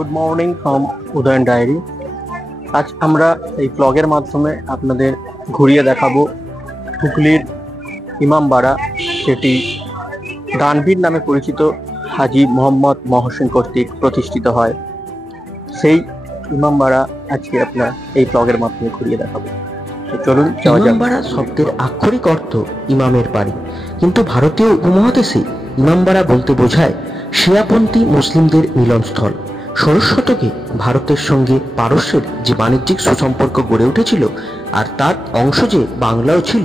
Good morning from Udayan diary. আজ আমরা এই ব্লগের মাধ্যমে আপনাদের ঘুরিয়ে দেখাবো হুগলির ইমামবাড়া, যেটি দানবীর নামে পরিচিত হাজী মোহাম্মদ মহসিন কর্তৃক প্রতিষ্ঠিত হয়। সেই ইমামবাড়া আজকে আপনার এই ব্লগের মাধ্যমে ঘুরিয়ে দেখাবো। চলুন যাওয়া যাক। ইমামবাড়া শব্দের আক্ষরিক অর্থ ইমামের বাড়ি, কিন্তু ভারতীয় উপমহাদেশে ইমামবাড়া বলতে বোঝায় শিয়াপন্থী মুসলিমদের মিলনস্থল। ষোড়শ শতকে ভারতের সঙ্গে পারস্যের যে বাণিজ্যিক সুসম্পর্ক গড়ে উঠেছিল, আর তার অংশ যে বাংলাও ছিল,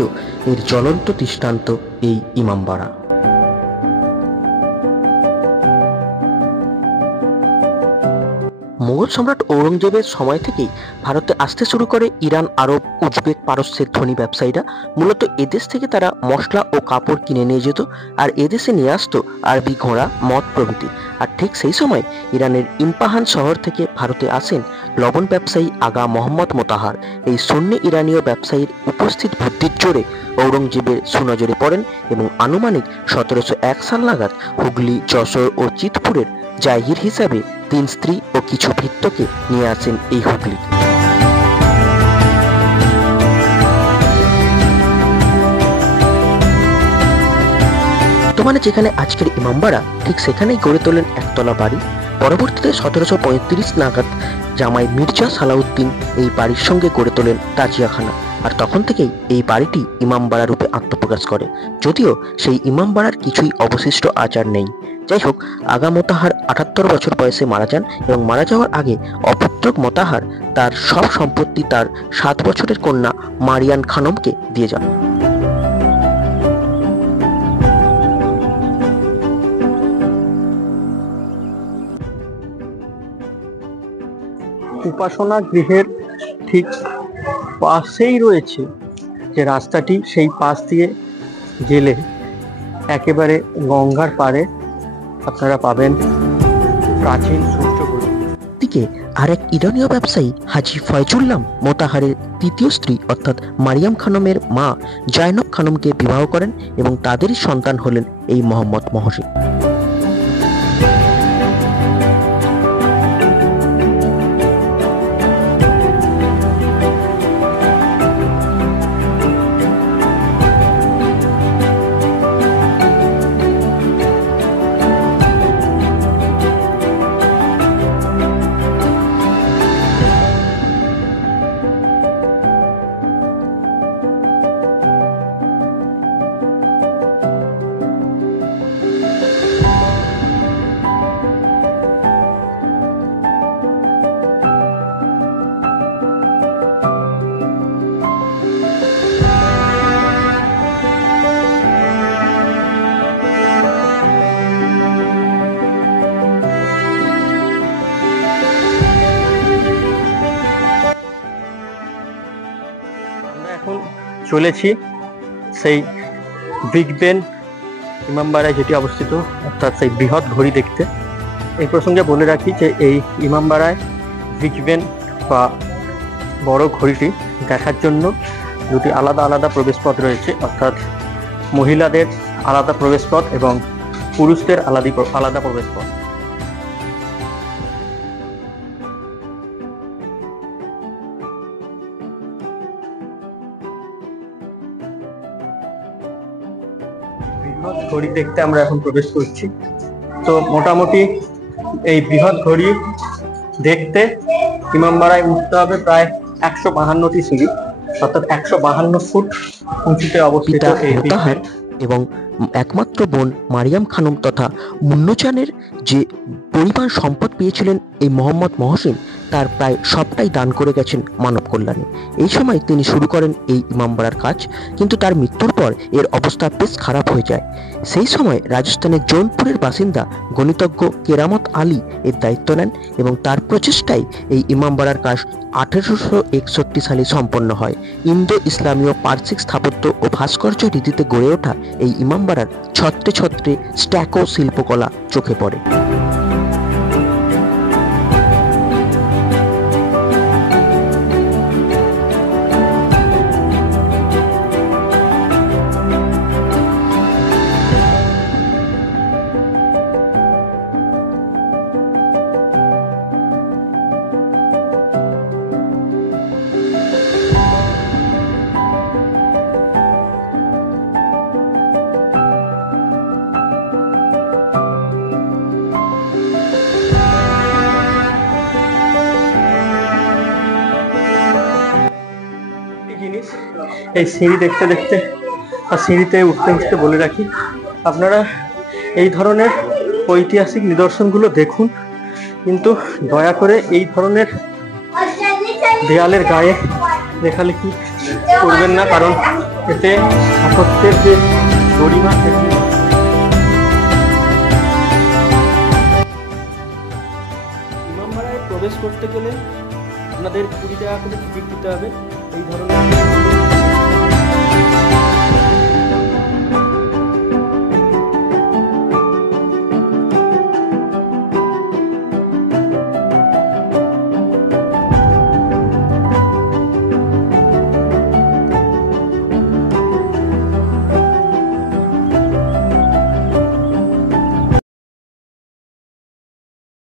এর জ্বলন্ত দৃষ্টান্ত এই ইমামবাড়া। মোগল সম্রাট ঔরঙ্গজেবের সময় থেকেই ভারতে আসতে শুরু করে ইরান, আরব, উজবেক, পারস্যের ধনী ব্যবসায়ীরা। মূলত এদেশ থেকে তারা মশলা ও কাপড় কিনে নিয়ে যেত, আর এদেশে নিয়ে আসতো আরবি ঘোড়া, মদ প্রভৃতি। আর ঠিক সেই সময় ইরানের ইম্পাহান শহর থেকে ভারতে আসেন লবণ ব্যবসায়ী আগা মোহাম্মদ মোতাহার। এই সুন্নি ইরানীয় ব্যবসায়ীর উপস্থিত বুদ্ধির জোরে ঔরঙ্গজেবের সুনজরে পড়েন এবং আনুমানিক 1701 সাল নাগাদ হুগলি, যশোর ও চিতপুরের জাহির হিসাবে 3 স্ত্রী ও কিছু ভৃত্যকে নিয়ে আসেন এই হুগলি। বর্তমানে যেখানে আজকের ইমামবাড়া, ঠিক সেখানেই গড়ে তোলেন একতলা বাড়ি। পরবর্তীতে 1735 নাগাদ জামাই মির্জা সালাউদ্দিন এই বাড়ির সঙ্গে গড়ে তোলেন তাজিয়াখানা, আর তখন থেকেই এই বাড়িটি ইমামবাড়া রূপে আত্মপ্রকাশ করে, যদিও সেই ইমামবাড়ার কিছুই অবশিষ্ট আচার নেই। যাই হোক, আগা মোতাহার 78 বছর বয়সে মারা যান এবং মারা যাওয়ার আগে অপুত্রক মোতাহার তার সব সম্পত্তি তার 7 বছরের কন্যা মারিয়ান খানমকে দিয়ে যান। উপাসনা গৃহের ঠিক পাশেই রয়েছে যে রাস্তাটি, সেই পাশ দিয়ে গেলে একেবারে গঙ্গার পাড়ে আপনারা পাবেন প্রাচীন সূর্যগুলো। দিকে আরেক ইরানীয় ব্যবসায়ী হাজী ফয়জুল্লাহ মোতাহারের তৃতীয় স্ত্রী অর্থাৎ মারিয়াম খানমের মা জয়নব খানমকে বিবাহ করেন এবং তাদেরই সন্তান হলেন এই মোহাম্মদ মহসিন। এখন চলেছি সেই বিগ বেন ইমামবাড়ায় যেটি অবস্থিত, অর্থাৎ সেই বৃহৎ ঘড়ি দেখতে। এই প্রসঙ্গে বলে রাখি যে এই ইমামবাড়ায় বিগ বেন বা বড় ঘড়িটি দেখার জন্য দুটি আলাদা আলাদা প্রবেশপথ রয়েছে, অর্থাৎ মহিলাদের আলাদা প্রবেশপথ এবং পুরুষদের আলাদা প্রবেশপথ। বৃহৎ ঘড়ি দেখতে আমরা এখন প্রবেশ করছি। তো মোটামুটি এই বৃহৎ ঘড়ি দেখতে ইমামবাড়ায় উঠতে হবে প্রায় 152টি সিঁড়ি, অর্থাৎ 152 ফুট উঁচুতে অবস্থিত এই মোতাহার এবং একমাত্র বোন মারিয়াম খানম তথা মুন্নচানের যে পরিমাণ সম্পদ পেয়েছিলেন এই মোহাম্মদ মহসিন, তার প্রায় সবটাই দান করে গেছেন মানব কল্যাণে। এই সময় তিনি শুরু করেন এই ইমামবাড়ার কাজ, কিন্তু তার মৃত্যুর পর এর অবস্থা বেশ খারাপ হয়ে যায়। সেই সময় রাজস্থানের জৌনপুরের বাসিন্দা গণিতজ্ঞ কেরামত আলী এর দায়িত্ব নেন এবং তার প্রচেষ্টায় এই ইমামবাড়ার কাজ 1861 সালে সম্পন্ন হয়। ইন্দো ইসলামীয় পার্সিক স্থাপত্য ও ভাস্কর্য রীতিতে গড়ে ওঠা এই ইমামবাড়ার ছত্রে ছত্রে স্ট্যাকো শিল্পকলা চোখে পড়ে। এই সিঁড়ি দেখতে দেখতে বা সিঁড়িতে উঠতে উঠতে বলে রাখি, আপনারা এই ধরনের ঐতিহাসিক নিদর্শনগুলো দেখুন, কিন্তু দয়া করে এই ধরনের দেয়ালের গায়ে লেখালেখি করবেন না, কারণ এতে স্থাপত্যের যে গরিমা সেটি ইমামবাড়ায় প্রবেশ করতে গেলে আপনাদের 20 টাকা করে টিকিট দিতে হবে। এই ধরনের